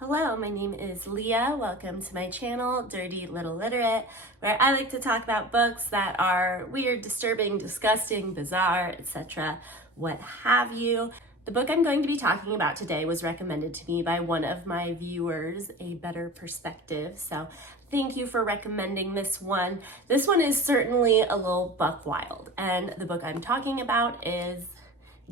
Hello, my name is Leah. Welcome to my channel, Dirty Little Literate, where I like to talk about books that are weird, disturbing, disgusting, bizarre, etc., what have you. The book I'm going to be talking about today was recommended to me by one of my viewers, A Better Perspective, so thank you for recommending this one. This one is certainly a little buck wild, and the book I'm talking about is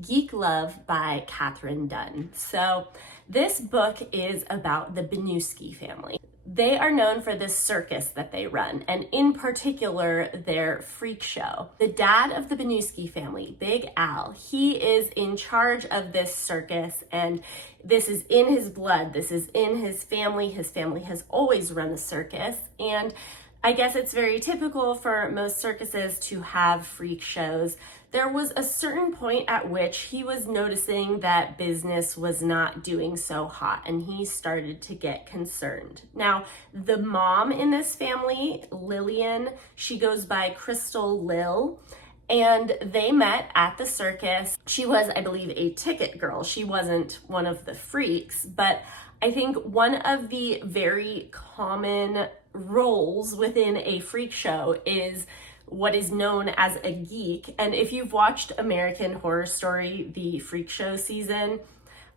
Geek Love by Katherine Dunn. So this book is about the Binuski family. They are known for this circus that they run, and in particular, their freak show. The dad of the Binuski family, Big Al, he is in charge of this circus, and this is in his blood. This is in his family. His family has always run a circus, and I guess it's very typical for most circuses to have freak shows. There was a certain point at which he was noticing that business was not doing so hot, and he started to get concerned. Now, the mom in this family, Lillian, she goes by Crystal Lil, and they met at the circus. She was, I believe, a ticket girl. She wasn't one of the freaks, but I think one of the very common roles within a freak show is what is known as a geek. And if you've watched American Horror Story, the freak show season,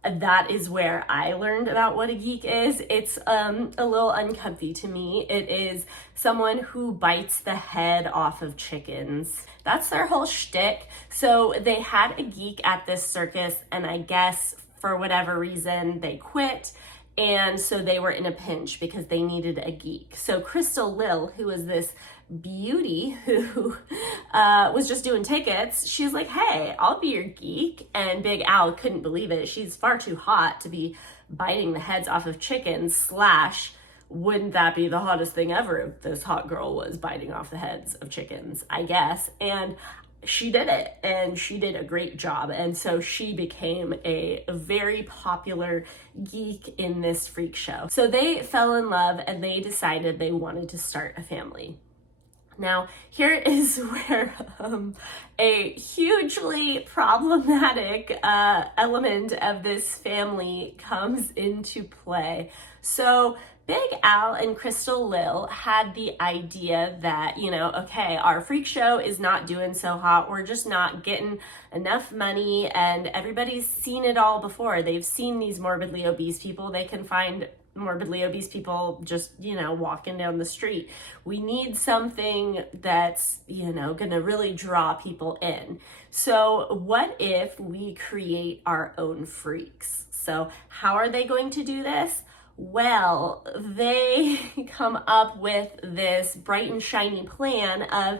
that is where I learned about what a geek is. It's a little uncomfy to me. It is someone who bites the head off of chickens. That's their whole shtick. So they had a geek at this circus, and I guess for whatever reason they quit. And so they were in a pinch because they needed a geek. So Crystal Lil, who was this beauty who was just doing tickets, she's like, hey, I'll be your geek. And Big Al couldn't believe it. She's far too hot to be biting the heads off of chickens, / wouldn't that be the hottest thing ever if this hot girl was biting off the heads of chickens, I guess. And she did it, and she did a great job. And so she became a very popular geek in this freak show. So they fell in love, and they decided they wanted to start a family. Now, here is where a hugely problematic element of this family comes into play. So Big Al and Crystal Lil had the idea that, okay, our freak show is not doing so hot. We're just not getting enough money, and everybody's seen it all before. They've seen these morbidly obese people. They can find morbidly obese people just, walking down the street. We need something that's, gonna really draw people in. So what if we create our own freaks? So how are they going to do this? Well, they come up with this bright and shiny plan of,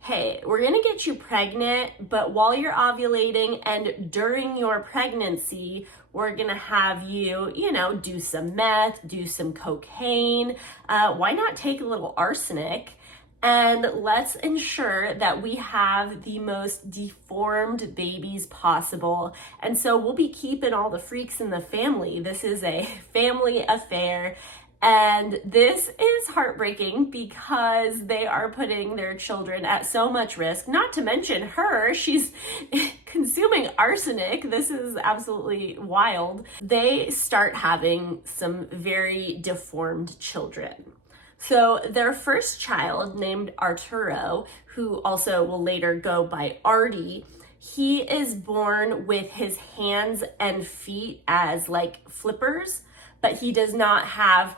hey, we're gonna get you pregnant, but while you're ovulating and during your pregnancy, we're gonna have you, do some meth, do some cocaine. Why not take a little arsenic? And let's ensure that we have the most deformed babies possible. And so we'll be keeping all the freaks in the family. This is a family affair. And this is heartbreaking because they are putting their children at so much risk, not to mention her. She's consuming arsenic. This is absolutely wild. They start having some very deformed children. So their first child, named Arturo, who also will later go by Artie, he is born with his hands and feet as like flippers, but he does not have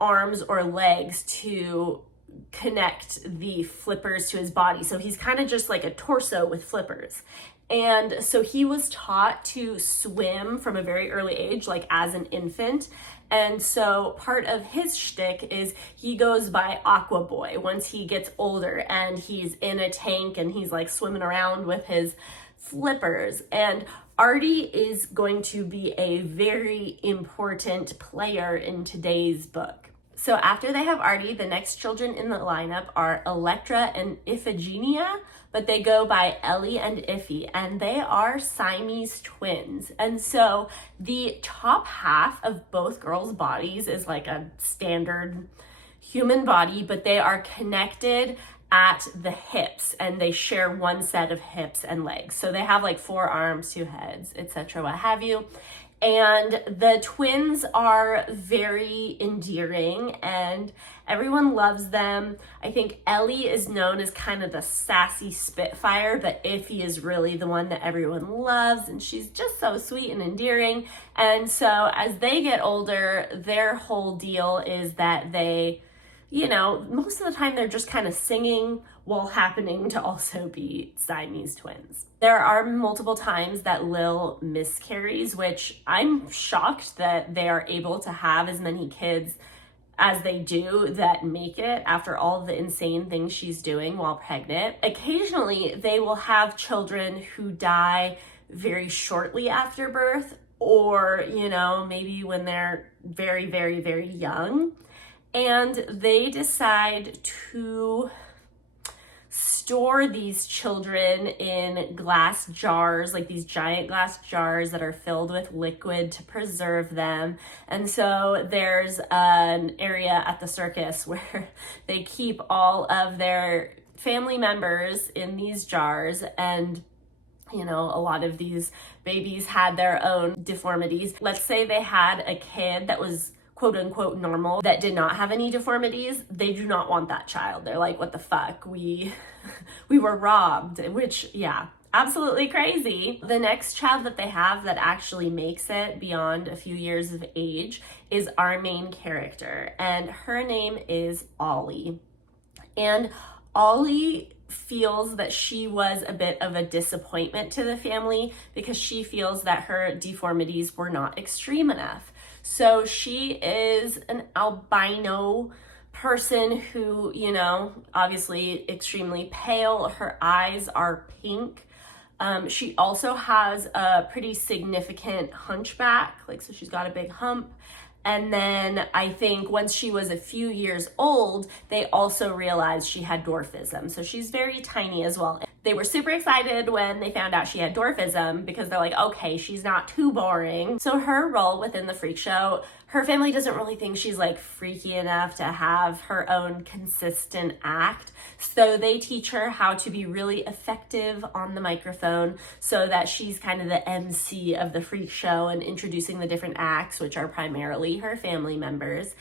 arms or legs to connect the flippers to his body. So he's kind of just like a torso with flippers. And so he was taught to swim from a very early age, like as an infant. And so part of his shtick is he goes by Aqua Boy once he gets older, and he's in a tank and he's like swimming around with his flippers. And Artie is going to be a very important player in today's book. So after they have Artie, the next children in the lineup are Electra and Iphigenia, but they go by Ellie and Iffy, and they are Siamese twins. And so the top half of both girls' bodies is like a standard human body, but they are connected at the hips, and they share one set of hips and legs. So they have like 4 arms, 2 heads, etc., what have you. And the twins are very endearing and everyone loves them. I think Ellie is known as kind of the sassy Spitfire, but Iffy is really the one that everyone loves, and she's just so sweet and endearing. And so as they get older, their whole deal is that they, most of the time they're just kind of singing while happening to also be Siamese twins. There are multiple times that Lil miscarries, which I'm shocked that they are able to have as many kids as they do that make it after all the insane things she's doing while pregnant. Occasionally, they will have children who die very shortly after birth, or, maybe when they're very, very, very young. And they decide to store these children in glass jars, like these giant glass jars that are filled with liquid to preserve them. And so there's an area at the circus where they keep all of their family members in these jars, and a lot of these babies had their own deformities. Let's say they had a kid that was quote unquote normal that did not have any deformities. They do not want that child. They're like, what the fuck? We were robbed, which, yeah, absolutely crazy. The next child that they have that actually makes it beyond a few years of age is our main character, and her name is Ollie. And Ollie feels that she was a bit of a disappointment to the family because she feels that her deformities were not extreme enough. So she is an albino person who, obviously extremely pale. Her eyes are pink. She also has a pretty significant hunchback, so she's got a big hump. And then I think once she was a few years old, they also realized she had dwarfism. So she's very tiny as well. They were super excited when they found out she had dwarfism because they're like, okay, she's not too boring. So her role within the freak show, her family doesn't really think she's freaky enough to have her own consistent act. So they teach her how to be really effective on the microphone so that she's kind of the MC of the freak show and introducing the different acts, which are primarily her family members.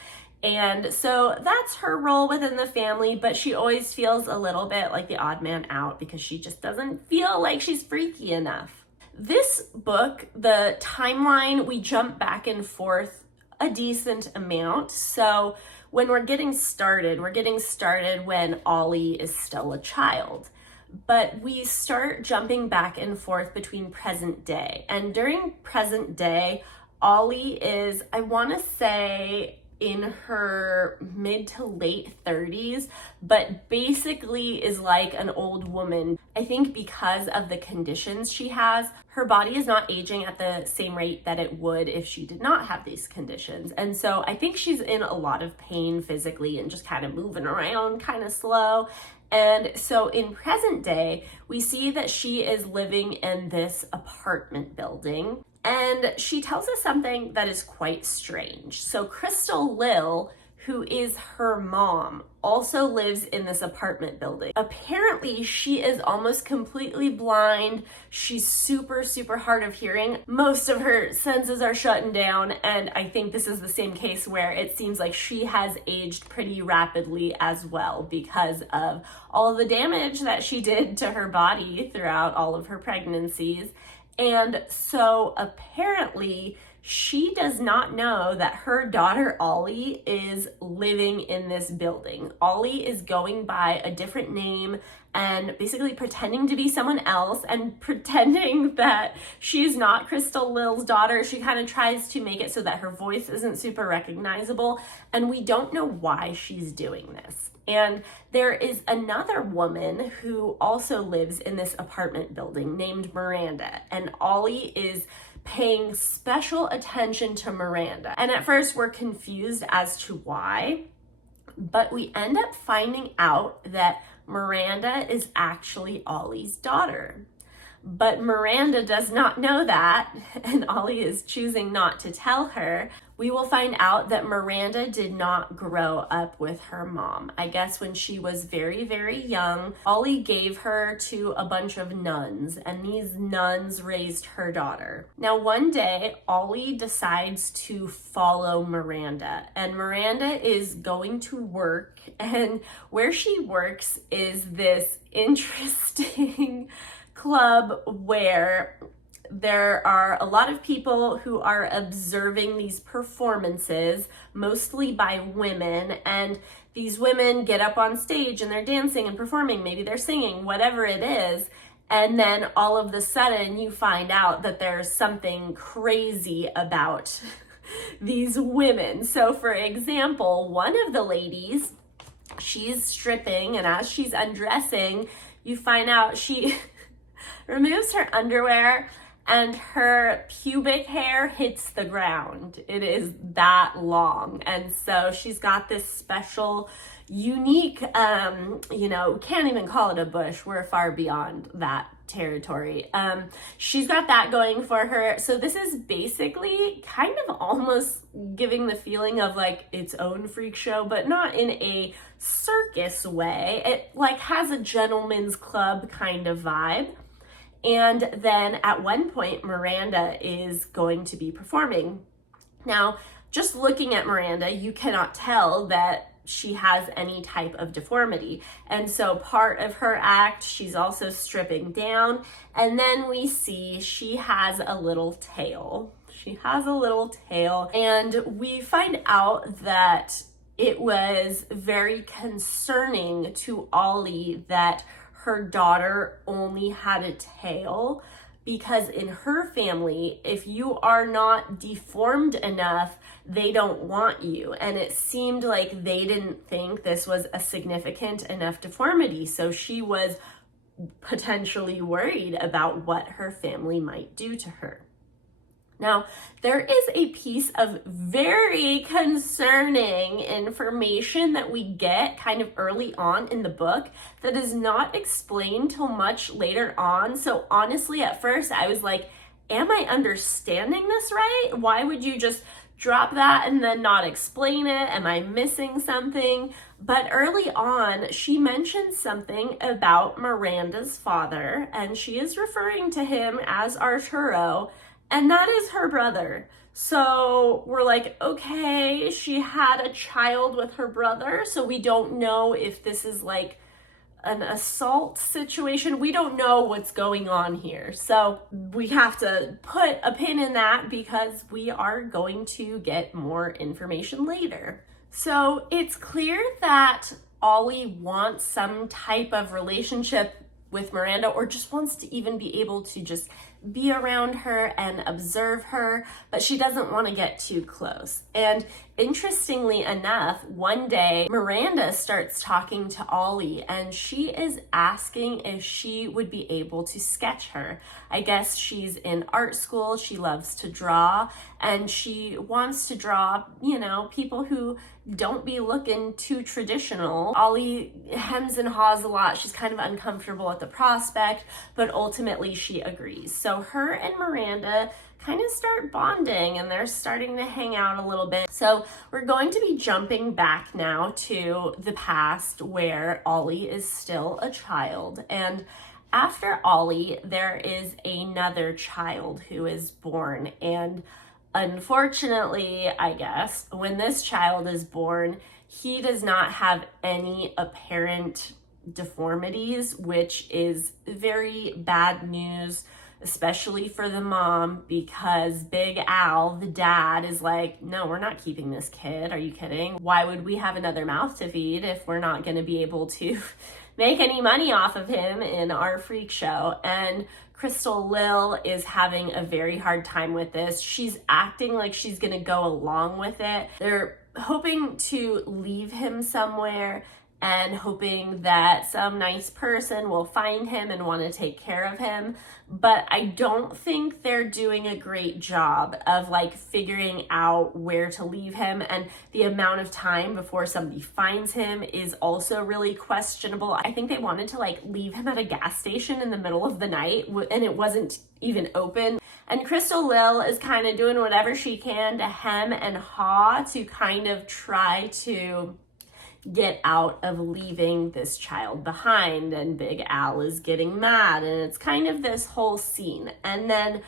And so that's her role within the family, but she always feels a little bit like the odd man out because she just doesn't feel like she's freaky enough. This book, the timeline, we jump back and forth a decent amount. So when we're getting started when Ollie is still a child. But we start jumping back and forth between present day. And during present day, Ollie is, I want to say, in her mid to late 30s, but basically is like an old woman. I think because of the conditions she has, her body is not aging at the same rate that it would if she did not have these conditions. And so I think she's in a lot of pain physically and just kind of moving around kind of slow. And so in present day, we see that she is living in this apartment building. And she tells us something that is quite strange. So Crystal Lil, who is her mom, also lives in this apartment building. Apparently, she is almost completely blind. She's super, super hard of hearing. Most of her senses are shutting down, and I think this is the same case where it seems like she has aged pretty rapidly as well because of all of the damage that she did to her body throughout all of her pregnancies. And so apparently she does not know that her daughter Ollie is living in this building. Ollie is going by a different name and basically pretending to be someone else and pretending that she's not Crystal Lil's daughter. She kind of tries to make it so that her voice isn't super recognizable, and we don't know why she's doing this. And there is another woman who also lives in this apartment building named Miranda, and Ollie is paying special attention to Miranda. And at first we're confused as to why, but we end up finding out that Miranda is actually Ollie's daughter. But Miranda does not know that, and Ollie is choosing not to tell her. We will find out that Miranda did not grow up with her mom. I guess when she was very, very young, Ollie gave her to a bunch of nuns, and these nuns raised her daughter. Now, one day, Ollie decides to follow Miranda, and Miranda is going to work, and where she works is this interesting club where there are a lot of people who are observing these performances, mostly by women, and these women get up on stage and they're dancing and performing, maybe they're singing, whatever it is, and then all of a sudden you find out that there's something crazy about these women. So for example, one of the ladies, she's stripping, and as she's undressing, you find out she removes her underwear and her pubic hair hits the ground. It is that long. And so she's got this special, unique, can't even call it a bush. We're far beyond that territory. She's got that going for her. So this is basically kind of almost giving the feeling of like its own freak show, but not in a circus way. It like has a gentleman's club kind of vibe. And then at one point, Miranda is going to be performing. Now, just looking at Miranda, you cannot tell that she has any type of deformity. And so part of her act, she's also stripping down. And then we see she has a little tail. She has a little tail. And we find out that it was very concerning to Ollie that her daughter only had a tail, because in her family, if you are not deformed enough, they don't want you. And it seemed like they didn't think this was a significant enough deformity. So she was potentially worried about what her family might do to her. Now, there is a piece of very concerning information that we get kind of early on in the book that is not explained till much later on. So honestly, at first I was like, am I understanding this right? Why would you just drop that and then not explain it? Am I missing something? But early on, she mentioned something about Miranda's father, and she is referring to him as Arturo, and that is her brother. So we're like, okay, she had a child with her brother, so we don't know if this is like an assault situation. We don't know what's going on here. So we have to put a pin in that because we are going to get more information later. So it's clear that Ollie wants some type of relationship with Miranda, or just wants to even be able to just be around her and observe her, but she doesn't want to get too close. And interestingly enough, one day Miranda starts talking to Ollie, and she is asking if she would be able to sketch her. I guess she's in art school, she loves to draw, and she wants to draw, people who don't be looking too traditional. Ollie hems and haws a lot. She's kind of uncomfortable at the prospect, but ultimately she agrees. So her and Miranda kind of start bonding, and they're starting to hang out a little bit. So we're going to be jumping back now to the past where Ollie is still a child. And after Ollie, there is another child who is born. And unfortunately, I guess, when this child is born, he does not have any apparent deformities, which is very bad news, especially for the mom, because Big Al, the dad, is like, no, we're not keeping this kid. Are you kidding? Why would we have another mouth to feed if we're not going to be able to make any money off of him in our freak show? And Crystal Lil is having a very hard time with this. She's acting like she's going to go along with it. They're hoping to leave him somewhere, and hoping that some nice person will find him and want to take care of him. But I don't think they're doing a great job of like figuring out where to leave him, and the amount of time before somebody finds him is also really questionable. I think they wanted to like leave him at a gas station in the middle of the night and it wasn't even open. And Crystal Lil is kind of doing whatever she can to hem and haw to kind of try to get out of leaving this child behind, and Big Al is getting mad, and it's kind of this whole scene. And then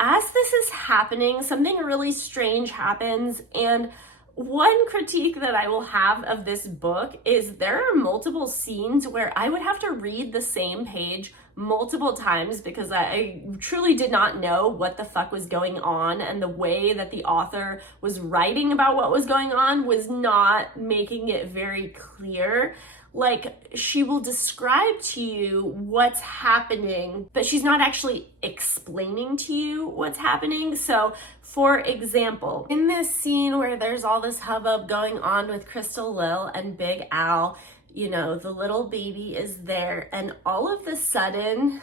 as this is happening, something really strange happens, and one critique that I will have of this book is there are multiple scenes where I would have to read the same page multiple times because I truly did not know what the fuck was going on, and the way that the author was writing about what was going on was not making it very clear. Like, she will describe to you what's happening, but she's not actually explaining to you what's happening. So, for example, in this scene where there's all this hubbub going on with Crystal Lil and Big Al, you know, the little baby is there, and all of a sudden,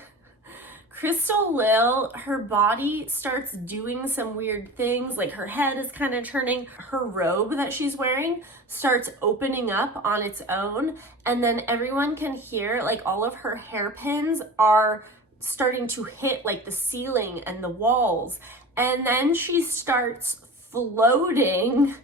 Crystal Lil, her body starts doing some weird things, like her head is kind of turning, her robe that she's wearing starts opening up on its own, and then everyone can hear like all of her hairpins are starting to hit like the ceiling and the walls, and then she starts floating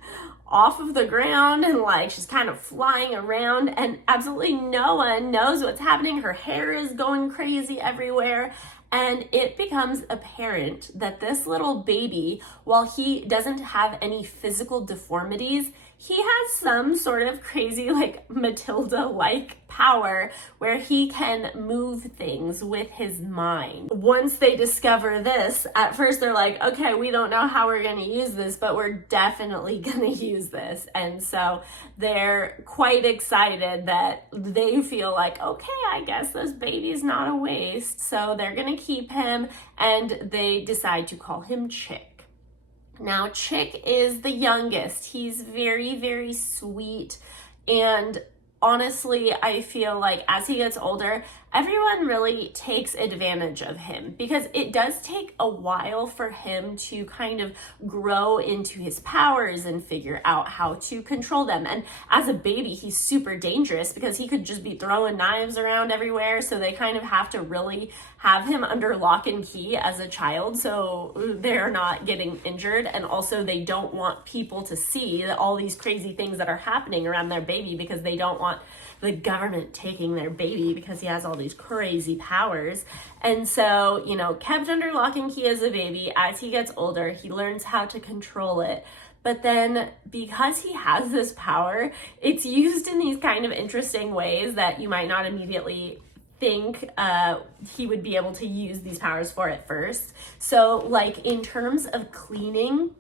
off of the ground, and like she's kind of flying around, and absolutely no one knows what's happening. Her hair is going crazy everywhere. And it becomes apparent that this little baby, while he doesn't have any physical deformities, he has some sort of crazy, like Matilda-like power where he can move things with his mind. Once they discover this, at first they're like, okay, we don't know how we're going to use this, but we're definitely going to use this. And so they're quite excited that they feel like, okay, I guess this baby's not a waste. So they're going to keep him, and they decide to call him Chick. Now, Chick is the youngest. He's very, very sweet, and honestly, I feel like as he gets older, everyone really takes advantage of him because it does take a while for him to kind of grow into his powers and figure out how to control them. And as a baby, he's super dangerous because he could just be throwing knives around everywhere. So they kind of have to really have him under lock and key as a child so they're not getting injured. And also they don't want people to see that all these crazy things that are happening around their baby because they don't want the government taking their baby because he has all these crazy powers. And so, you know, kept under lock and key as a baby. As he gets older, he learns how to control it. But then because he has this power, it's used in these kind of interesting ways that you might not immediately think he would be able to use these powers for at first. So like in terms of cleaning,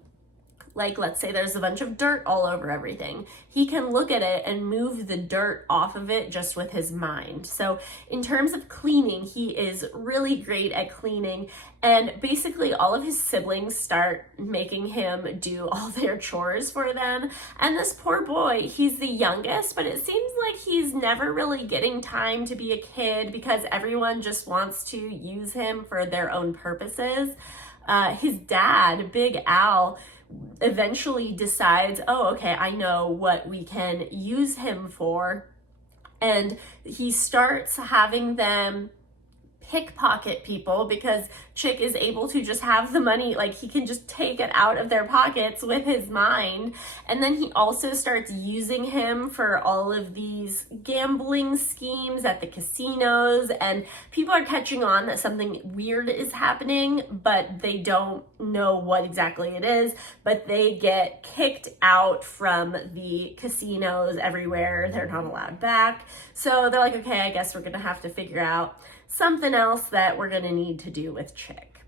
like let's say there's a bunch of dirt all over everything, he can look at it and move the dirt off of it just with his mind. So in terms of cleaning, he is really great at cleaning, and basically all of his siblings start making him do all their chores for them. And this poor boy, he's the youngest, but it seems like he's never really getting time to be a kid because everyone just wants to use him for their own purposes. His dad, Big Al, eventually decides, oh, okay, I know what we can use him for. And he starts having them pickpocket people because Chick is able to just have the money, like he can just take it out of their pockets with his mind. And then he also starts using him for all of these gambling schemes at the casinos, and people are catching on that something weird is happening, but they don't know what exactly it is. But they get kicked out from the casinos everywhere. They're not allowed back. So they're like, okay, I guess we're gonna have to figure out something else that we're gonna need to do with Chick.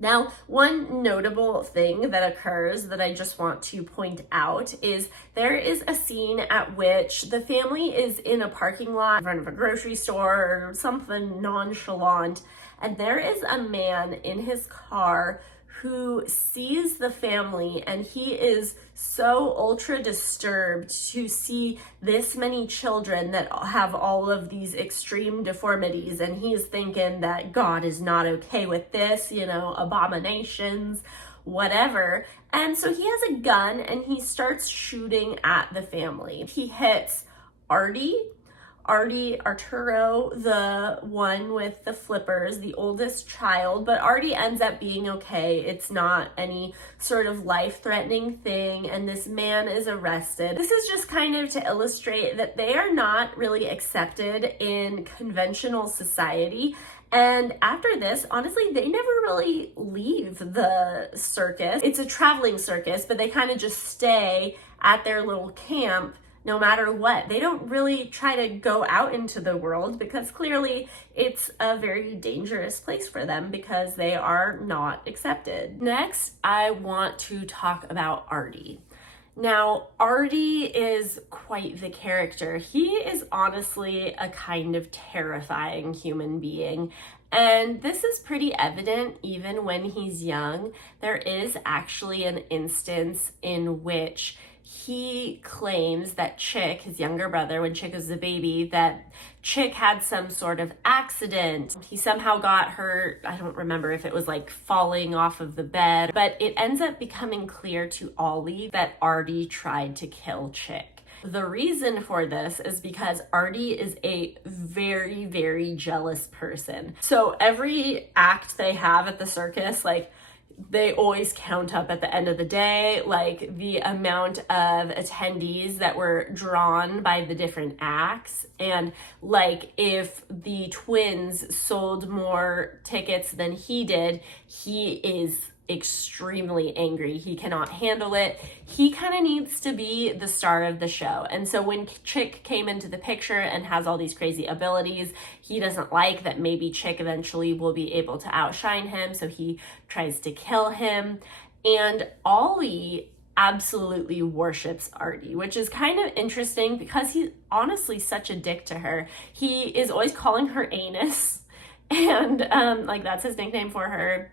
Now, one notable thing that occurs that I just want to point out is there is a scene at which the family is in a parking lot in front of a grocery store or something nonchalant, and there is a man in his car who sees the family, and he is so ultra disturbed to see this many children that have all of these extreme deformities, and he's thinking that God is not okay with this, abominations, whatever. And so he has a gun and he starts shooting at the family. He hits Arturo, the one with the flippers, the oldest child, but Artie ends up being okay. It's not any sort of life-threatening thing, and this man is arrested. This is just kind of to illustrate that they are not really accepted in conventional society. And after this, honestly, they never really leave the circus. It's a traveling circus, but they kind of just stay at their little camp no matter what. They don't really try to go out into the world because clearly it's a very dangerous place for them because they are not accepted. Next, I want to talk about Artie. Now, Artie is quite the character. He is honestly a kind of terrifying human being. And this is pretty evident even when he's young. There is actually an instance in which he claims that Chick, his younger brother, when Chick was a baby, that Chick had some sort of accident. He somehow got hurt. I don't remember if it was like falling off of the bed, but it ends up becoming clear to Ollie that Artie tried to kill Chick. The reason for this is because Artie is a very, very jealous person. So every act they have at the circus, they always count up at the end of the day, the amount of attendees that were drawn by the different acts. And if the twins sold more tickets than he did, he is extremely angry. He cannot handle it. He kind of needs to be the star of the show. And so when Chick came into the picture and has all these crazy abilities, he doesn't like that maybe Chick eventually will be able to outshine him, so he tries to kill him. And Ollie absolutely worships Artie, which is kind of interesting because he's honestly such a dick to her. He is always calling her anus, and that's his nickname for her.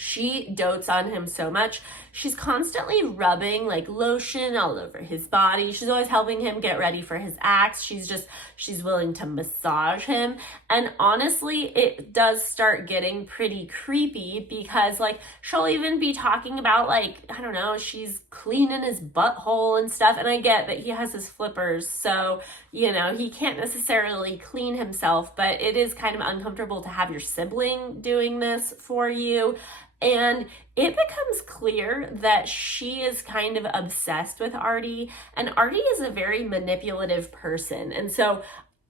She dotes on him so much. She's constantly rubbing lotion all over his body. She's always helping him get ready for his acts. She's willing to massage him. And honestly, it does start getting pretty creepy because she'll even be talking about I don't know, she's cleaning his butthole and stuff. And I get that he has his flippers, so he can't necessarily clean himself, but it is kind of uncomfortable to have your sibling doing this for you. And it becomes clear that she is kind of obsessed with Artie, and Artie is a very manipulative person. And so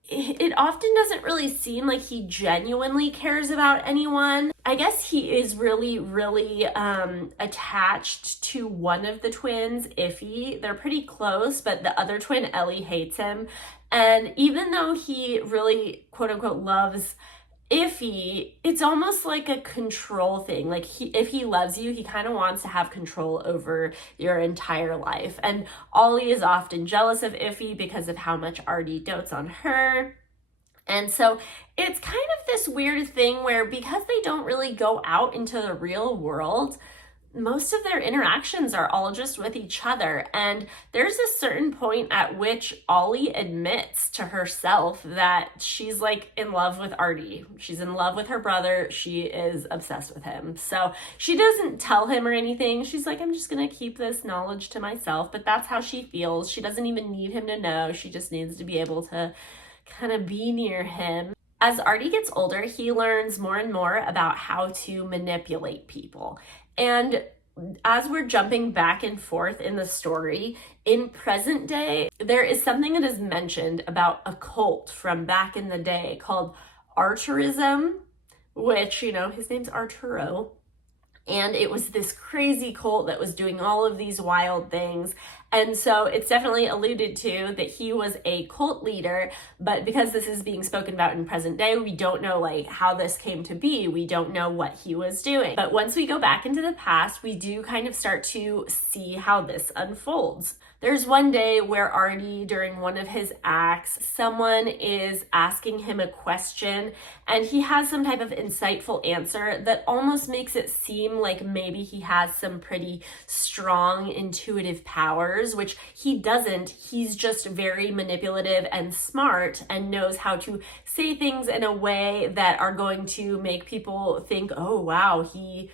it often doesn't really seem like he genuinely cares about anyone. I guess he is really, really attached to one of the twins, Iffy. They're pretty close, but the other twin, Ellie, hates him. And even though he really, quote unquote, loves Iffy, it's almost like a control thing. If he loves you, he kind of wants to have control over your entire life. And Ollie is often jealous of Iffy because of how much Artie dotes on her. And so it's kind of this weird thing where because they don't really go out into the real world, most of their interactions are all just with each other. And there's a certain point at which Ollie admits to herself that she's in love with Artie. She's in love with her brother. She is obsessed with him. So she doesn't tell him or anything. She's I'm just gonna keep this knowledge to myself, but that's how she feels. She doesn't even need him to know. She just needs to be able to kind of be near him. As Artie gets older, he learns more and more about how to manipulate people. And as we're jumping back and forth in the story, in present day, there is something that is mentioned about a cult from back in the day called Arturism, which, his name's Arturo. And it was this crazy cult that was doing all of these wild things. And so it's definitely alluded to that he was a cult leader, but because this is being spoken about in present day, we don't know how this came to be. We don't know what he was doing. But once we go back into the past, we do kind of start to see how this unfolds. There's one day where Artie, during one of his acts, someone is asking him a question and he has some type of insightful answer that almost makes it seem seem like maybe he has some pretty strong intuitive powers, which he doesn't. He's just very manipulative and smart and knows how to say things in a way that are going to make people think, oh wow, he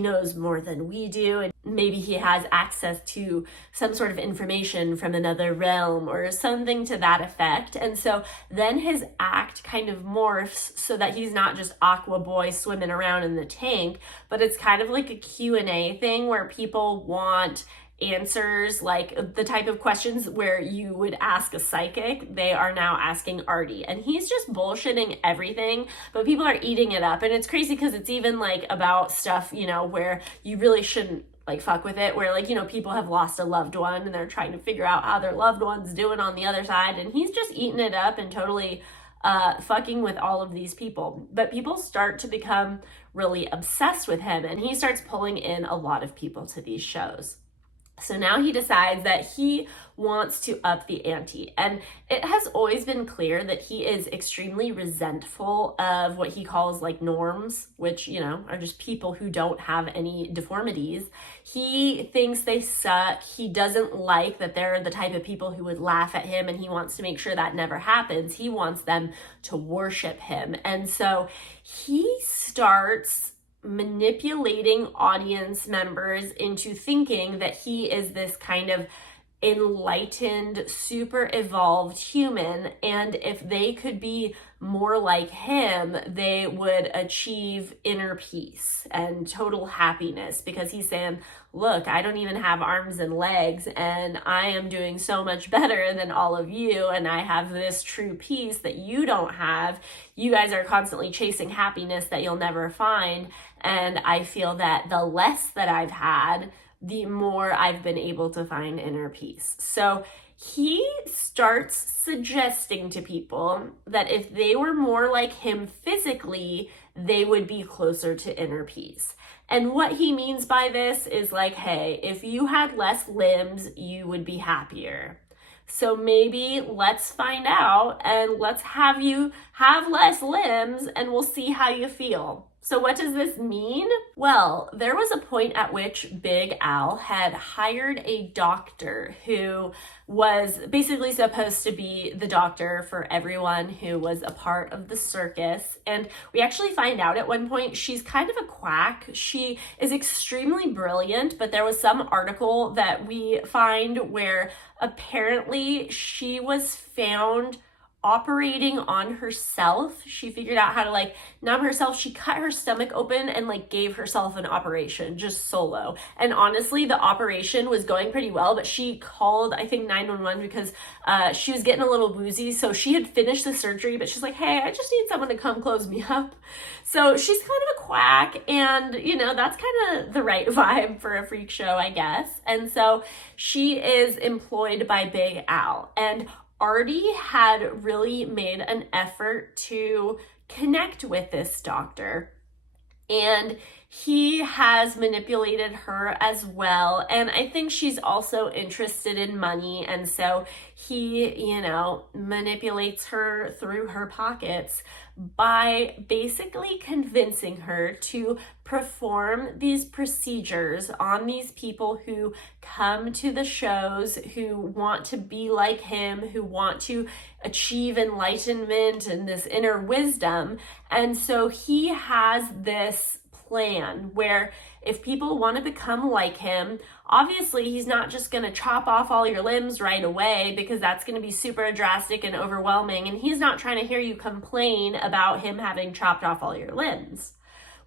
knows more than we do, and maybe he has access to some sort of information from another realm or something to that effect. And so then his act kind of morphs so that he's not just Aqua Boy swimming around in the tank, but it's kind of like a Q&A thing where people want answers, like the type of questions where you would ask a psychic, they are now asking Artie, and he's just bullshitting everything, but people are eating it up. And it's crazy because it's even like about stuff, you know, where you really shouldn't like fuck with it, where like, you know, people have lost a loved one and they're trying to figure out how their loved one's doing on the other side, and he's just eating it up and totally fucking with all of these people. But people start to become really obsessed with him, and he starts pulling in a lot of people to these shows. So now he decides that he wants to up the ante. And it has always been clear that he is extremely resentful of what he calls like norms, which, you know, are just people who don't have any deformities. He thinks they suck. He doesn't like that they're the type of people who would laugh at him, and he wants to make sure that never happens. He wants them to worship him. And so he starts manipulating audience members into thinking that he is this kind of enlightened, super evolved human, and if they could be more like him, they would achieve inner peace and total happiness, because he's saying, look, I don't even have arms and legs, and I am doing so much better than all of you, and I have this true peace that you don't have. You guys are constantly chasing happiness that you'll never find, and I feel that the less that I've had, the more I've been able to find inner peace. So he starts suggesting to people that if they were more like him physically, they would be closer to inner peace. And what he means by this is like, hey, if you had less limbs, you would be happier. So maybe let's find out and let's have you have less limbs and we'll see how you feel. So what does this mean? Well, there was a point at which Big Al had hired a doctor who was basically supposed to be the doctor for everyone who was a part of the circus. And we actually find out at one point she's kind of a quack. She is extremely brilliant, but there was some article that we find where apparently she was found operating on herself. She figured out how to like numb herself. She cut her stomach open and like gave herself an operation just solo. And honestly, the operation was going pretty well, but she called, I think, 911 because she was getting a little woozy. So she had finished the surgery, but she's like, hey, I just need someone to come close me up. So she's kind of a quack, and you know, that's kind of the right vibe for a freak show, I guess. And so she is employed by Big Al, and Artie had really made an effort to connect with this doctor, and he has manipulated her as well. And I think she's also interested in money, and so he, you know, manipulates her through her pockets by basically convincing her to perform these procedures on these people who come to the shows, who want to be like him, who want to achieve enlightenment and this inner wisdom. And so he has this plan where if people want to become like him, obviously he's not just going to chop off all your limbs right away, because that's going to be super drastic and overwhelming, and he's not trying to hear you complain about him having chopped off all your limbs.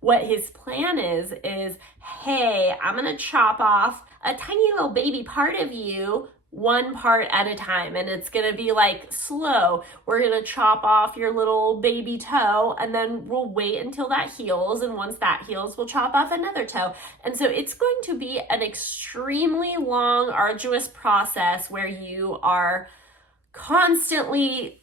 What his plan is, hey, I'm going to chop off a tiny little baby part of you, one part at a time, and it's going to be like slow. We're going to chop off your little baby toe, and then we'll wait until that heals, and once that heals, we'll chop off another toe. And so it's going to be an extremely long, arduous process where you are constantly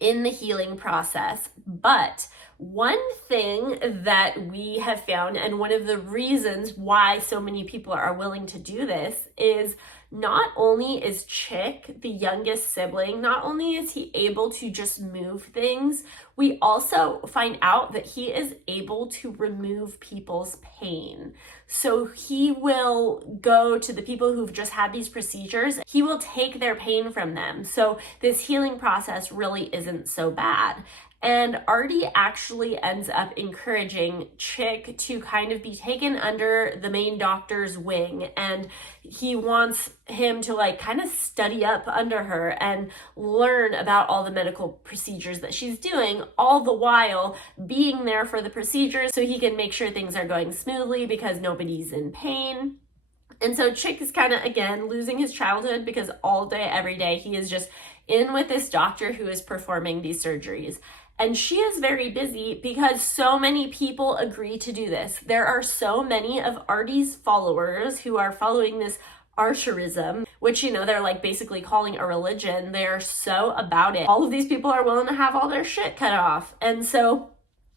in the healing process. But one thing that we have found, and one of the reasons why so many people are willing to do this, is not only is Chick the youngest sibling, not only is he able to just move things, we also find out that he is able to remove people's pain. So he will go to the people who've just had these procedures, he will take their pain from them. So this healing process really isn't so bad. And Artie actually ends up encouraging Chick to kind of be taken under the main doctor's wing. And he wants him to like kind of study up under her and learn about all the medical procedures that she's doing, all the while being there for the procedures so he can make sure things are going smoothly because nobody's in pain. And so Chick is kind of, again, losing his childhood because all day, every day, he is just in with this doctor who is performing these surgeries. And she is very busy because so many people agree to do this. There are so many of Artie's followers who are following this archerism, which, you know, they're like basically calling a religion. They are so about it. All of these people are willing to have all their shit cut off. And so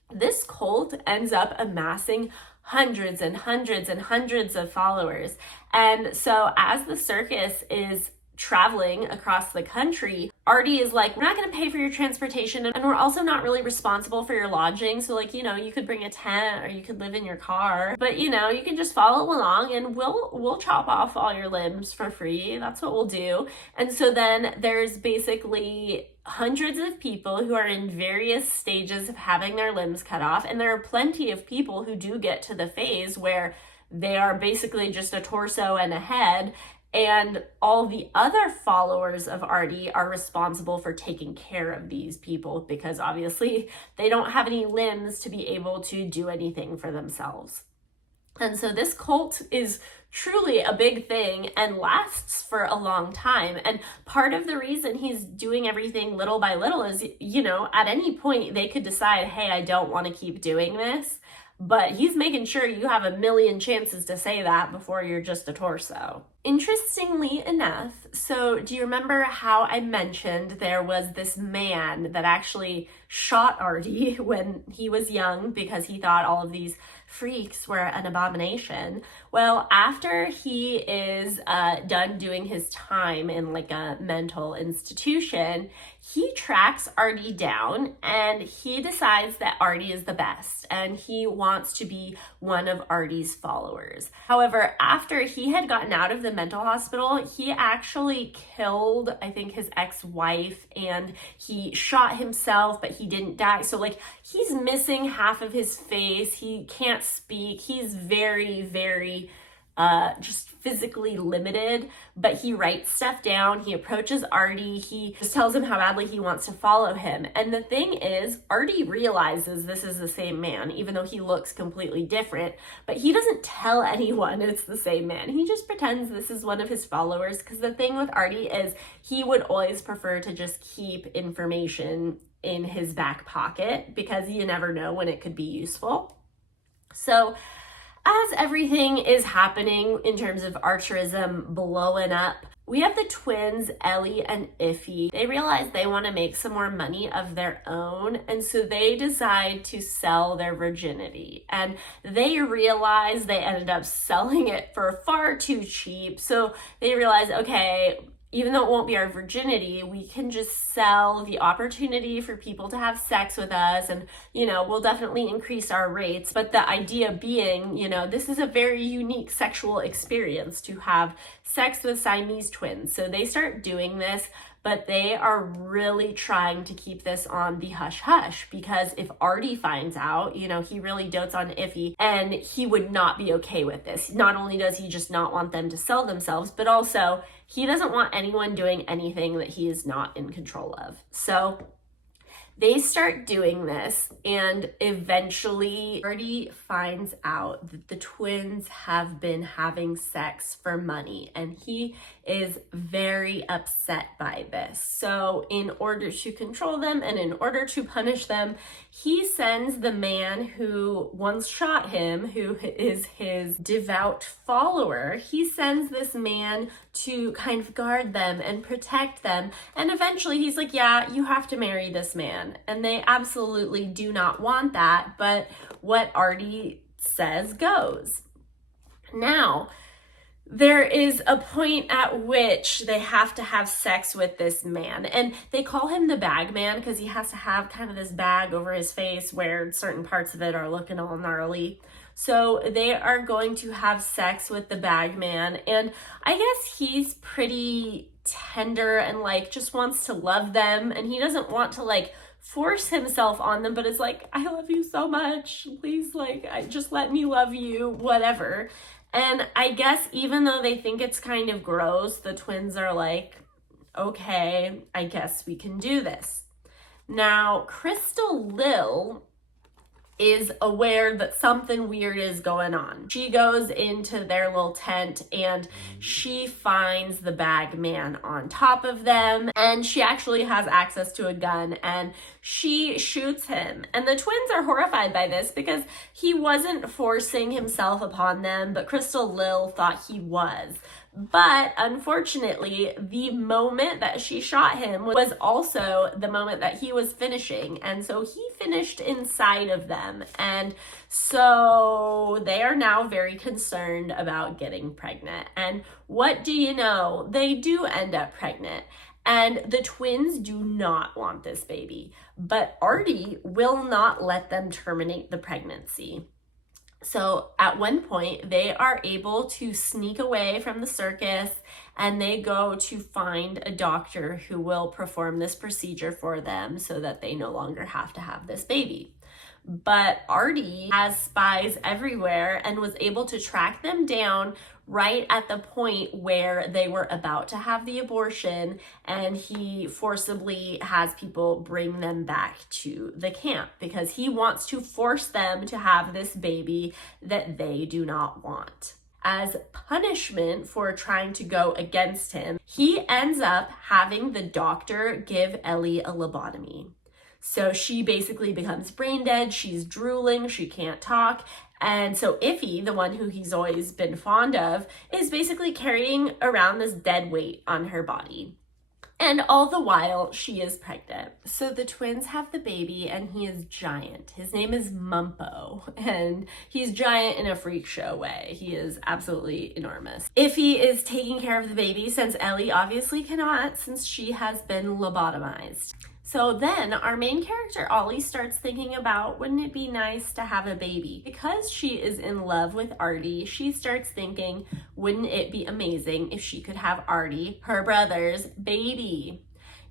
this cult ends up amassing hundreds and hundreds and hundreds of followers. And so as the circus is traveling across the country, Artie is like, we're not going to pay for your transportation, and we're also not really responsible for your lodging. So like, you know, you could bring a tent or you could live in your car, but you know, you can just follow along and we'll chop off all your limbs for free. That's what we'll do. And so then there's basically hundreds of people who are in various stages of having their limbs cut off. And there are plenty of people who do get to the phase where they are basically just a torso and a head. And all the other followers of Artie are responsible for taking care of these people because obviously they don't have any limbs to be able to do anything for themselves. And so this cult is truly a big thing and lasts for a long time. And part of the reason he's doing everything little by little is, you know, at any point they could decide, hey, I don't want to keep doing this. But he's making sure you have a million chances to say that before you're just a torso. Interestingly enough, so do you remember how I mentioned there was this man that actually shot Artie when he was young because he thought all of these freaks were an abomination? Well, after he is done doing his time in like a mental institution, he tracks Artie down and he decides that Artie is the best and he wants to be one of Artie's followers. However, after he had gotten out of the mental hospital, he actually killed, I think, his ex-wife, and he shot himself, but he didn't die. So like, he's missing half of his face. He can't speak. He's very, very just physically limited, but he writes stuff down. He approaches Artie. He just tells him how badly he wants to follow him. And the thing is, Artie realizes this is the same man, even though he looks completely different, but he doesn't tell anyone it's the same man. He just pretends this is one of his followers, because the thing with Artie is he would always prefer to just keep information in his back pocket because you never know when it could be useful. So as everything is happening in terms of archerism blowing up, we have the twins, Ellie and Iffy. They realize they want to make some more money of their own, and so they decide to sell their virginity. And they realize they ended up selling it for far too cheap, so they realize, okay, even though it won't be our virginity, we can just sell the opportunity for people to have sex with us, and, you know, we'll definitely increase our rates. But the idea being, you know, this is a very unique sexual experience to have sex with Siamese twins. So they start doing this, but they are really trying to keep this on the hush hush, because if Artie finds out, you know, he really dotes on Iffy and he would not be okay with this. Not only does he just not want them to sell themselves, but also he doesn't want anyone doing anything that he is not in control of. So they start doing this, and eventually Artie finds out that the twins have been having sex for money, and he is very upset by this. So in order to control them and in order to punish them, he sends the man who once shot him, who is his devout follower, he sends this man to kind of guard them and protect them. And eventually he's like, yeah, you have to marry this man. And they absolutely do not want that, but what Artie says goes. Now, there is a point at which they have to have sex with this man, and they call him the bag man because he has to have kind of this bag over his face where certain parts of it are looking all gnarly. So they are going to have sex with the bag man, and I guess he's pretty tender and like just wants to love them, and he doesn't want to like force himself on them, but it's like, I love you so much, please, like, just let me love you, whatever. And I guess even though they think it's kind of gross, the twins are like, okay, I guess we can do this. Now, Crystal Lil is aware that something weird is going on. She goes into their little tent and she finds the bag man on top of them, and she actually has access to a gun and she shoots him. And the twins are horrified by this because he wasn't forcing himself upon them, but Crystal Lil thought he was. But unfortunately, the moment that she shot him was also the moment that he was finishing. And so he finished inside of them. And so they are now very concerned about getting pregnant. And what do you know? They do end up pregnant. And the twins do not want this baby. But Artie will not let them terminate the pregnancy. So at one point, they are able to sneak away from the circus and they go to find a doctor who will perform this procedure for them so that they no longer have to have this baby. But Artie has spies everywhere and was able to track them down right at the point where they were about to have the abortion, and he forcibly has people bring them back to the camp because he wants to force them to have this baby that they do not want. As punishment for trying to go against him, he ends up having the doctor give Ellie a lobotomy. So she basically becomes brain dead, she's drooling, she can't talk. And so Iffy, the one who he's always been fond of, is basically carrying around this dead weight on her body. And all the while, she is pregnant. So the twins have the baby and he is giant. His name is Mumpo, and he's giant in a freak show way. He is absolutely enormous. Iffy is taking care of the baby since Ellie obviously cannot, since she has been lobotomized. So then our main character, Ollie, starts thinking about, wouldn't it be nice to have a baby? Because she is in love with Artie, she starts thinking, wouldn't it be amazing if she could have Artie, her brother's baby?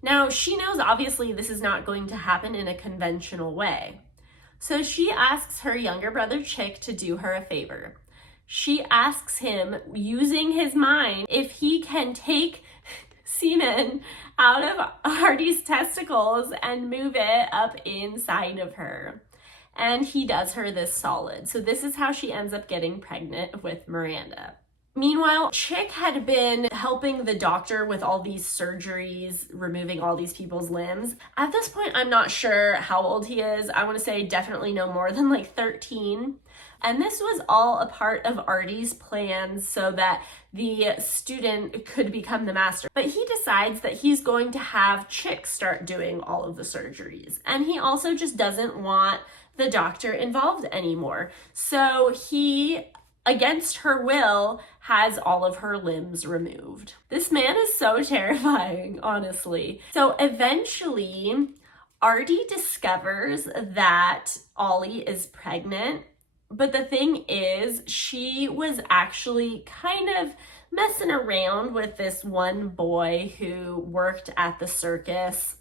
Now, she knows obviously this is not going to happen in a conventional way. So she asks her younger brother, Chick, to do her a favor. She asks him, using his mind, if he can take semen out of Artie's testicles and move it up inside of her. And he does her this solid. So this is how she ends up getting pregnant with Miranda. Meanwhile, Chick had been helping the doctor with all these surgeries, removing all these people's limbs. At this point, I'm not sure how old he is. I want to say definitely no more than like 13. And this was all a part of Artie's plans so that the student could become the master. But he decides that he's going to have Chick start doing all of the surgeries. And he also just doesn't want the doctor involved anymore. So he, against her will, has all of her limbs removed. This man is so terrifying, honestly. So eventually, Artie discovers that Ollie is pregnant. But the thing is, she was actually kind of messing around with this one boy who worked at the circus.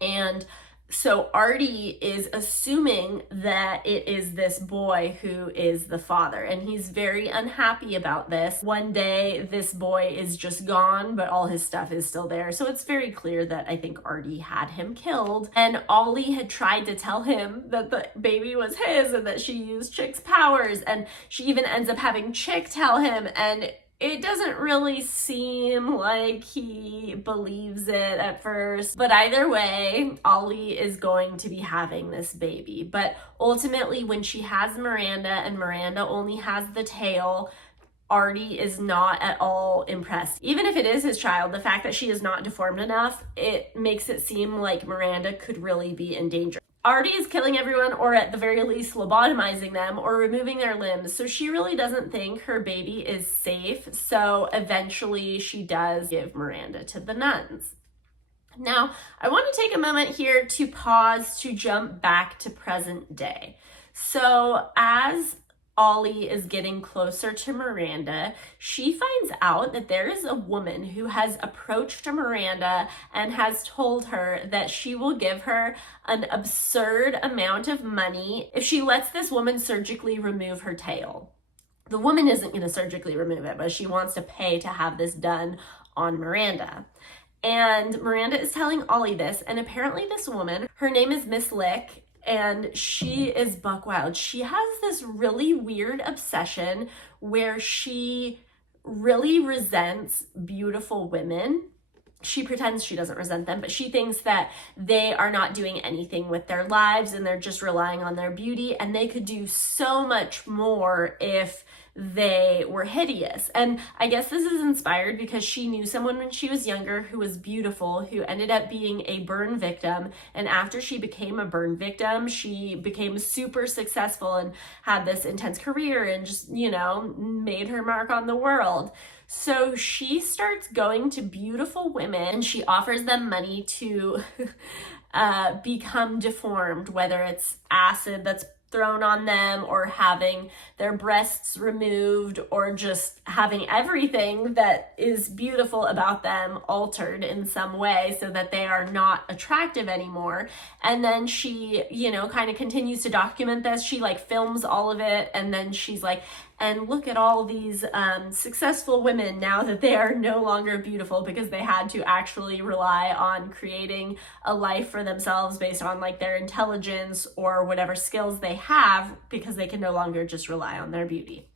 And so Artie is assuming that it is this boy who is the father, and he's very unhappy about this. One day, this boy is just gone, but all his stuff is still there. So it's very clear that I think Artie had him killed. And Ollie had tried to tell him that the baby was his and that she used Chick's powers, and she even ends up having Chick tell him, and it doesn't really seem like he believes it at first. But either way, Ollie is going to be having this baby. But ultimately, when she has Miranda and Miranda only has the tail, Artie is not at all impressed. Even if it is his child, the fact that she is not deformed enough, it makes it seem like Miranda could really be in danger. Artie is killing everyone, or at the very least lobotomizing them or removing their limbs. So she really doesn't think her baby is safe. So eventually she does give Miranda to the nuns. Now, I want to take a moment here to pause to jump back to present day. So as Ollie is getting closer to Miranda, she finds out that there is a woman who has approached Miranda and has told her that she will give her an absurd amount of money if she lets this woman surgically remove her tail. The woman isn't going to surgically remove it, but she wants to pay to have this done on Miranda. And Miranda is telling Ollie this, and apparently this woman, her name is Miss Lick, and she is buck wild. She has this really weird obsession where she really resents beautiful women. She pretends she doesn't resent them, but she thinks that they are not doing anything with their lives and they're just relying on their beauty, and they could do so much more if they were hideous. And I guess this is inspired because she knew someone when she was younger who was beautiful, who ended up being a burn victim. And after she became a burn victim, she became super successful and had this intense career and just, made her mark on the world. So she starts going to beautiful women and she offers them money to become deformed, whether it's acid that's thrown on them or having their breasts removed or just having everything that is beautiful about them altered in some way so that they are not attractive anymore. And then she, kind of continues to document this. She films all of it, and then she's like, and look at all these successful women now that they are no longer beautiful because they had to actually rely on creating a life for themselves based on their intelligence or whatever skills they have, because they can no longer just rely on their beauty.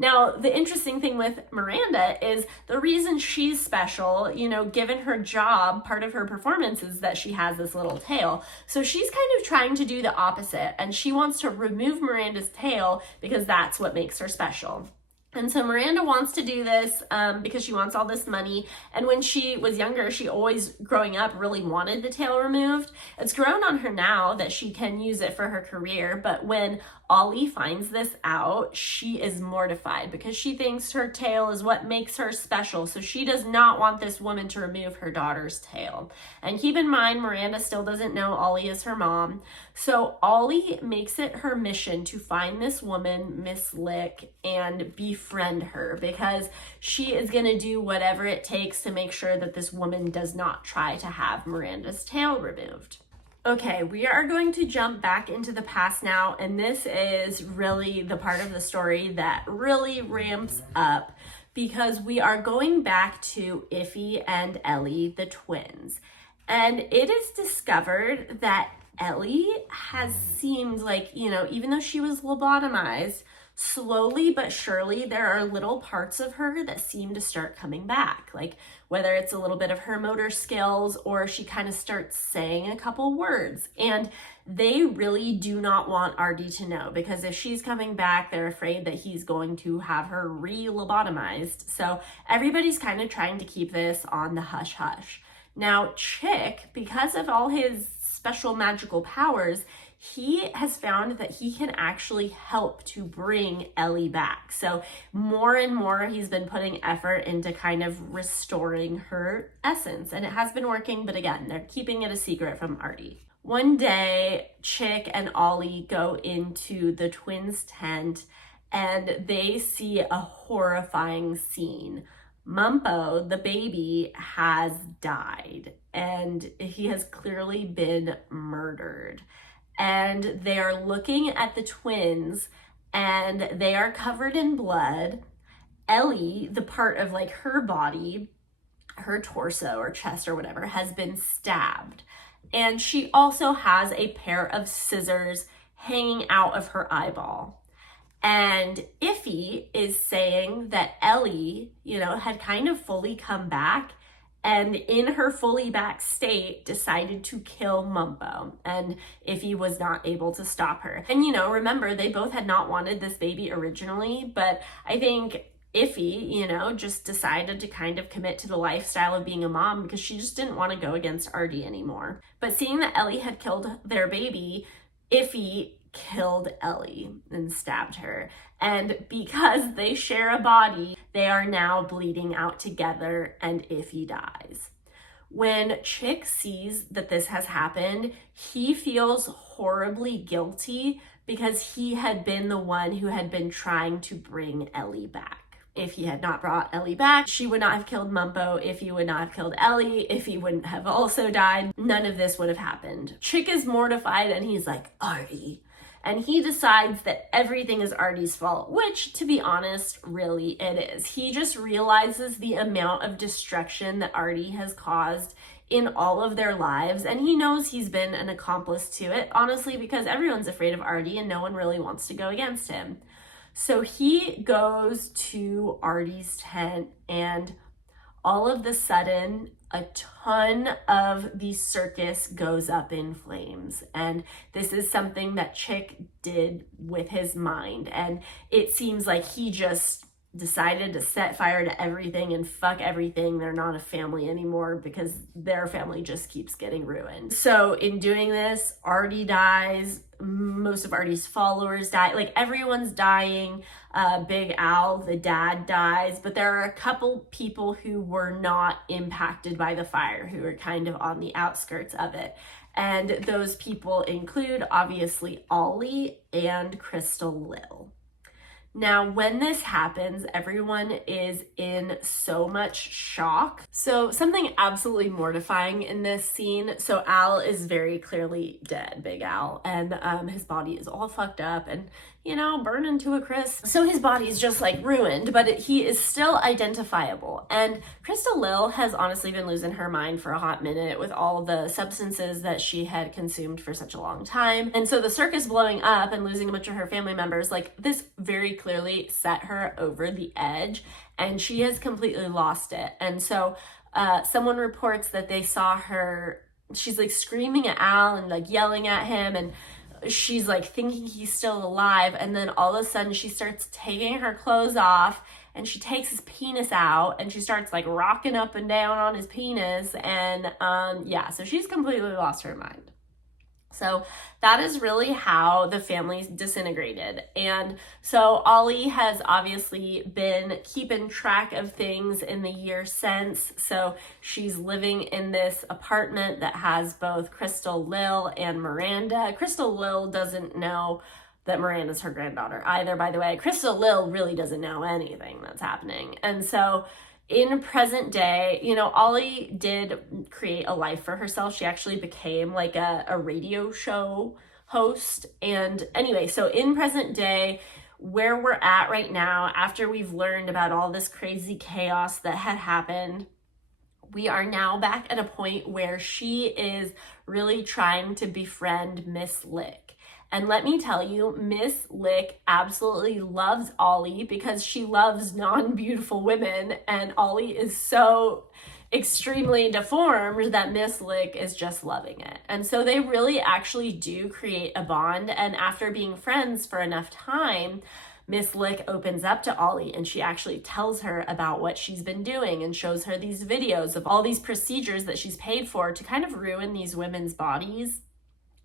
Now, the interesting thing with Miranda is the reason she's special, given her job, part of her performance is that she has this little tail. So she's kind of trying to do the opposite, and she wants to remove Miranda's tail because that's what makes her special. And so Miranda wants to do this because she wants all this money. And when she was younger, she always, growing up, really wanted the tail removed. It's grown on her now that she can use it for her career. But when Ollie finds this out, she is mortified because she thinks her tail is what makes her special. So she does not want this woman to remove her daughter's tail. And keep in mind, Miranda still doesn't know Ollie is her mom. So Ollie makes it her mission to find this woman, Miss Lick, and befriend her because she is going to do whatever it takes to make sure that this woman does not try to have Miranda's tail removed. Okay, we are going to jump back into the past now, and this is really the part of the story that really ramps up because we are going back to Iffy and Ellie, the twins. And it is discovered that Ellie has seemed even though she was lobotomized, slowly but surely there are little parts of her that seem to start coming back. Whether it's a little bit of her motor skills or she kind of starts saying a couple words. And they really do not want Artie to know because if she's coming back, they're afraid that he's going to have her re-lobotomized. So everybody's kind of trying to keep this on the hush hush. Now, Chick, because of all his special magical powers, he has found that he can actually help to bring Ellie back. So more and more he's been putting effort into kind of restoring her essence. And it has been working, but again, they're keeping it a secret from Artie. One day, Chick and Ollie go into the twins' tent and they see a horrifying scene. Mumpo, the baby, has died and he has clearly been murdered. And they are looking at the twins and they are covered in blood. Ellie, the part of her body, her torso or chest or whatever, has been stabbed. And she also has a pair of scissors hanging out of her eyeball. And Iffy is saying that Ellie, had kind of fully come back and in her fully back state decided to kill Mumpo, and Iffy was not able to stop her. And remember, they both had not wanted this baby originally, but I think iffy, you know, just decided to kind of commit to the lifestyle of being a mom because she just didn't want to go against Artie anymore. But seeing that Ellie had killed their baby, Iffy killed Ellie and stabbed her. And because they share a body, they are now bleeding out together and Iffy dies. When Chick sees that this has happened, he feels horribly guilty because he had been the one who had been trying to bring Ellie back. If he had not brought Ellie back, she would not have killed Mumpo. If he would not have killed Ellie, if he wouldn't have also died, none of this would have happened. Chick is mortified and he's like, Artie. And he decides that everything is Artie's fault, which, to be honest, really it is. He just realizes the amount of destruction that Artie has caused in all of their lives, and he knows he's been an accomplice to it, honestly, because everyone's afraid of Artie and no one really wants to go against him. So he goes to Artie's tent, and all of the sudden, a ton of the circus goes up in flames. And this is something that Chick did with his mind. And it seems like he just decided to set fire to everything and fuck everything. They're not a family anymore because their family just keeps getting ruined. So in doing this, Artie dies. Most of Artie's followers die. Like, everyone's dying. Big Al, the dad, dies, but there are a couple people who were not impacted by the fire, who are kind of on the outskirts of it. And those people include, obviously, Ollie and Crystal Lil. Now, when this happens, everyone is in so much shock. So something absolutely mortifying in this scene. So Al is very clearly dead, Big Al, and his body is all fucked up and, you know, burning to a crisp. So his body is just like ruined, but he is still identifiable. And Crystal Lil has honestly been losing her mind for a hot minute with all the substances that she had consumed for such a long time. And so the circus blowing up and losing a bunch of her family members, like, this very clearly set her over the edge, and she has completely lost it. And so someone reports that they saw her, she's like screaming at Al and like yelling at him, and she's like thinking he's still alive, and then all of a sudden she starts taking her clothes off and she takes his penis out and she starts like rocking up and down on his penis, and yeah, so she's completely lost her mind. So that is really how the family disintegrated. And so Ollie has obviously been keeping track of things in the year since. So she's living in this apartment that has both Crystal Lil and Miranda. Crystal Lil doesn't know that Miranda's her granddaughter either, by the way. Crystal Lil really doesn't know anything that's happening. And so in present day, you know, Ollie did create a life for herself. She actually became like a radio show host. And anyway, so in present day, where we're at right now, after we've learned about all this crazy chaos that had happened, we are now back at a point where she is really trying to befriend Miss Lick. And let me tell you, Miss Lick absolutely loves Ollie because she loves non-beautiful women, and Ollie is so extremely deformed that Miss Lick is just loving it. And so they really actually do create a bond, and after being friends for enough time, Miss Lick opens up to Ollie and she actually tells her about what she's been doing and shows her these videos of all these procedures that she's paid for to kind of ruin these women's bodies.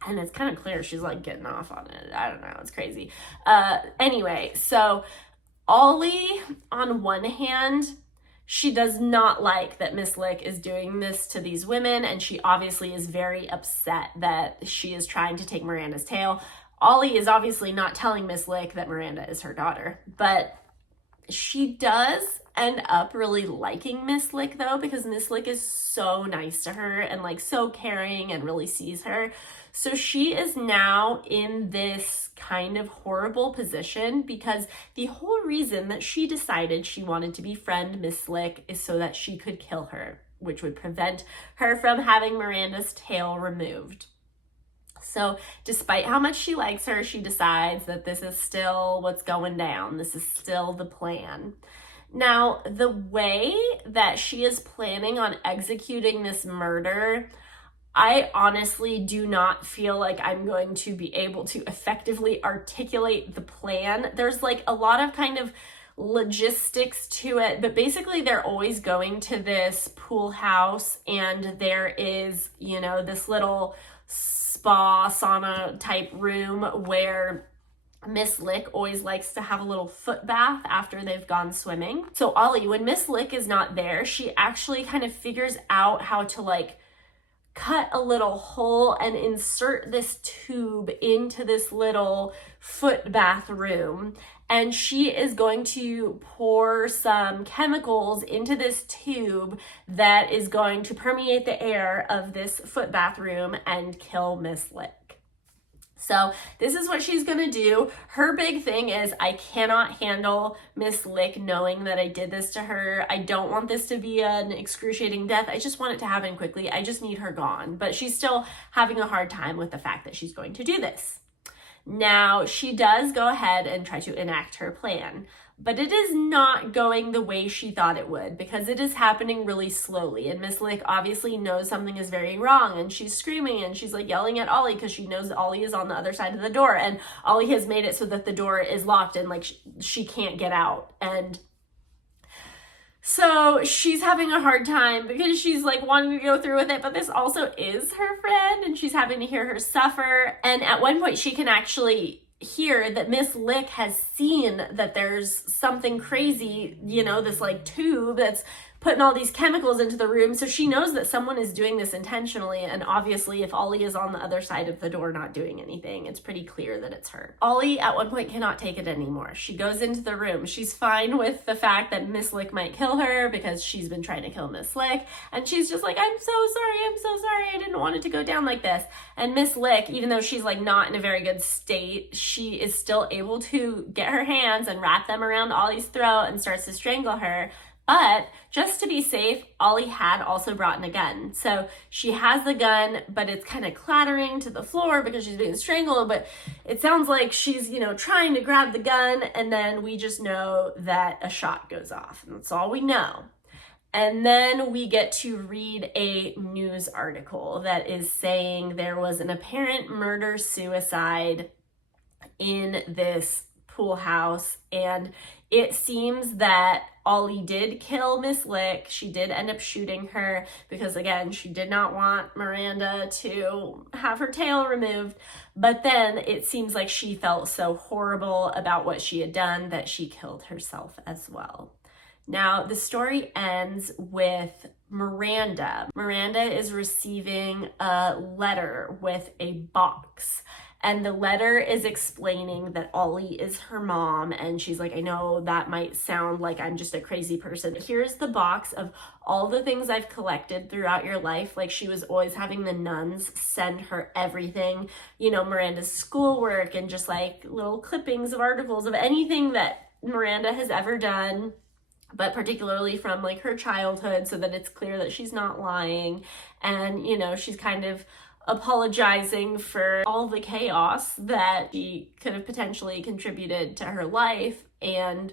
And it's kind of clear she's like getting off on it. I don't know. It's crazy. Anyway, so Ollie, on one hand, she does not like that Miss Lick is doing this to these women. And she obviously is very upset that she is trying to take Miranda's tail. Ollie is obviously not telling Miss Lick that Miranda is her daughter. But she does end up really liking Miss Lick, though, because Miss Lick is so nice to her and like so caring and really sees her. So she is now in this kind of horrible position because the whole reason that she decided she wanted to befriend Miss Lick is so that she could kill her, which would prevent her from having Miranda's tail removed. So despite how much she likes her, she decides that this is still what's going down. This is still the plan. Now, the way that she is planning on executing this murder, I honestly do not feel like I'm going to be able to effectively articulate the plan. There's like a lot of kind of logistics to it, but basically they're always going to this pool house, and there is, you know, this little spa sauna type room where Miss Lick always likes to have a little foot bath after they've gone swimming. So Ollie, when Miss Lick is not there, she actually kind of figures out how to like cut a little hole and insert this tube into this little foot bath room. And she is going to pour some chemicals into this tube that is going to permeate the air of this foot bath room and kill Miss Lick. So this is what she's gonna do. Her big thing is, I cannot handle Miss Lick knowing that I did this to her. I don't want this to be an excruciating death. I just want it to happen quickly. I just need her gone. But she's still having a hard time with the fact that she's going to do this. Now, she does go ahead and try to enact her plan, but it is not going the way she thought it would, because it is happening really slowly. And Miss Lick obviously knows something is very wrong, and she's screaming and she's like yelling at Ollie because she knows Ollie is on the other side of the door, and Ollie has made it so that the door is locked and like she can't get out. And so she's having a hard time because she's like wanting to go through with it, but this also is her friend and she's having to hear her suffer. And at one point she can actually hear that Miss Lick has seen that there's something crazy, you know, this like tube that's putting all these chemicals into the room. So she knows that someone is doing this intentionally. And obviously if Ollie is on the other side of the door not doing anything, it's pretty clear that it's her. Ollie at one point cannot take it anymore. She goes into the room. She's fine with the fact that Miss Lick might kill her because she's been trying to kill Miss Lick. And she's just like, I'm so sorry. I didn't want it to go down like this. And Miss Lick, even though she's like not in a very good state, she is still able to get her hands and wrap them around Ollie's throat and starts to strangle her. But just to be safe, Ollie had also brought in a gun. So she has the gun, but it's kind of clattering to the floor because she's being strangled. But it sounds like she's, you know, trying to grab the gun. And then we just know that a shot goes off. And that's all we know. And then we get to read a news article that is saying there was an apparent murder-suicide in this pool house. And it seems that Ollie did kill Miss Lick. She did end up shooting her because, again, she did not want Miranda to have her tail removed. But then it seems like she felt so horrible about what she had done that she killed herself as well. Now, the story ends with Miranda. Miranda is receiving a letter with a box. And the letter is explaining that Ollie is her mom. And she's like, I know that might sound like I'm just a crazy person. Here's the box of all the things I've collected throughout your life. Like, she was always having the nuns send her everything, you know, Miranda's schoolwork and just like little clippings of articles of anything that Miranda has ever done, but particularly from like her childhood, so that it's clear that she's not lying. And, you know, she's kind of apologizing for all the chaos that she could have potentially contributed to her life, and,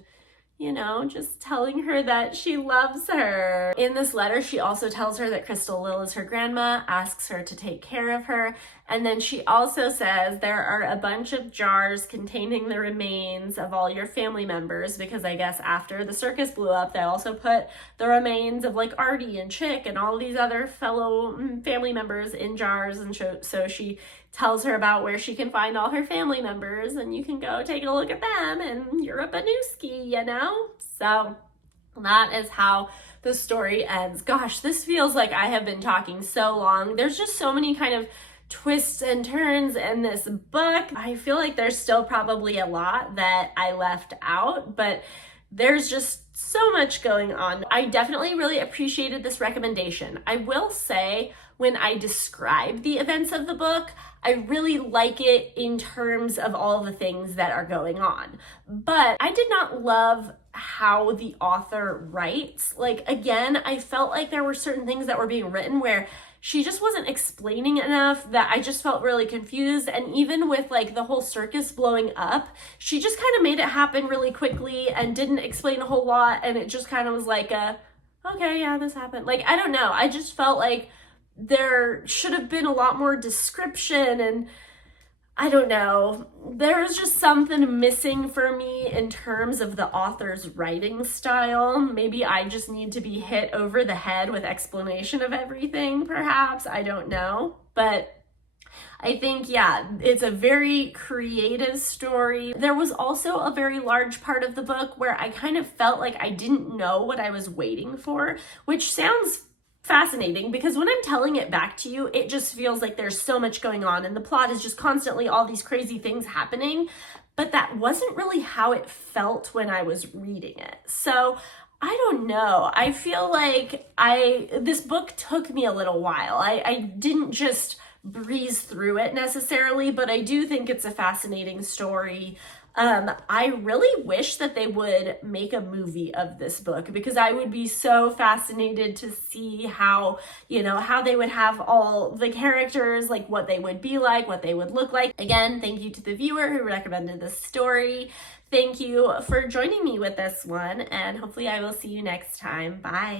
you know, just telling her that she loves her. In this letter, she also tells her that Crystal Lil is her grandma, asks her to take care of her, and then she also says there are a bunch of jars containing the remains of all your family members, because I guess after the circus blew up, they also put the remains of like Artie and Chick and all these other fellow family members in jars. And so she tells her about where she can find all her family members, and you can go take a look at them, and you're a Banuski, you know? So that is how the story ends. Gosh, this feels like I have been talking so long. There's just so many kind of twists and turns in this book. I feel like there's still probably a lot that I left out, but there's just so much going on. I definitely really appreciated this recommendation. I will say, when I describe the events of the book, I really like it in terms of all the things that are going on. But I did not love how the author writes. Like, again, I felt like there were certain things that were being written where she just wasn't explaining enough, that I just felt really confused. And even with like the whole circus blowing up, she just kind of made it happen really quickly and didn't explain a whole lot. And it just kind of was like okay, yeah, this happened. Like, I don't know. I just felt like there should have been a lot more description, and I don't know. There's just something missing for me in terms of the author's writing style. Maybe I just need to be hit over the head with explanation of everything, perhaps. I don't know. But I think, yeah, it's a very creative story. There was also a very large part of the book where I kind of felt like I didn't know what I was waiting for, which sounds fascinating because when I'm telling it back to you, it just feels like there's so much going on and the plot is just constantly all these crazy things happening. But that wasn't really how it felt when I was reading it. So I don't know. I feel like this book took me a little while. I didn't just breeze through it necessarily, but I do think it's a fascinating story. I really wish that they would make a movie of this book because I would be so fascinated to see how, how they would have all the characters, like what they would be like, what they would look like. Again, thank you to the viewer who recommended this story. Thank you for joining me with this one, and hopefully I will see you next time. Bye.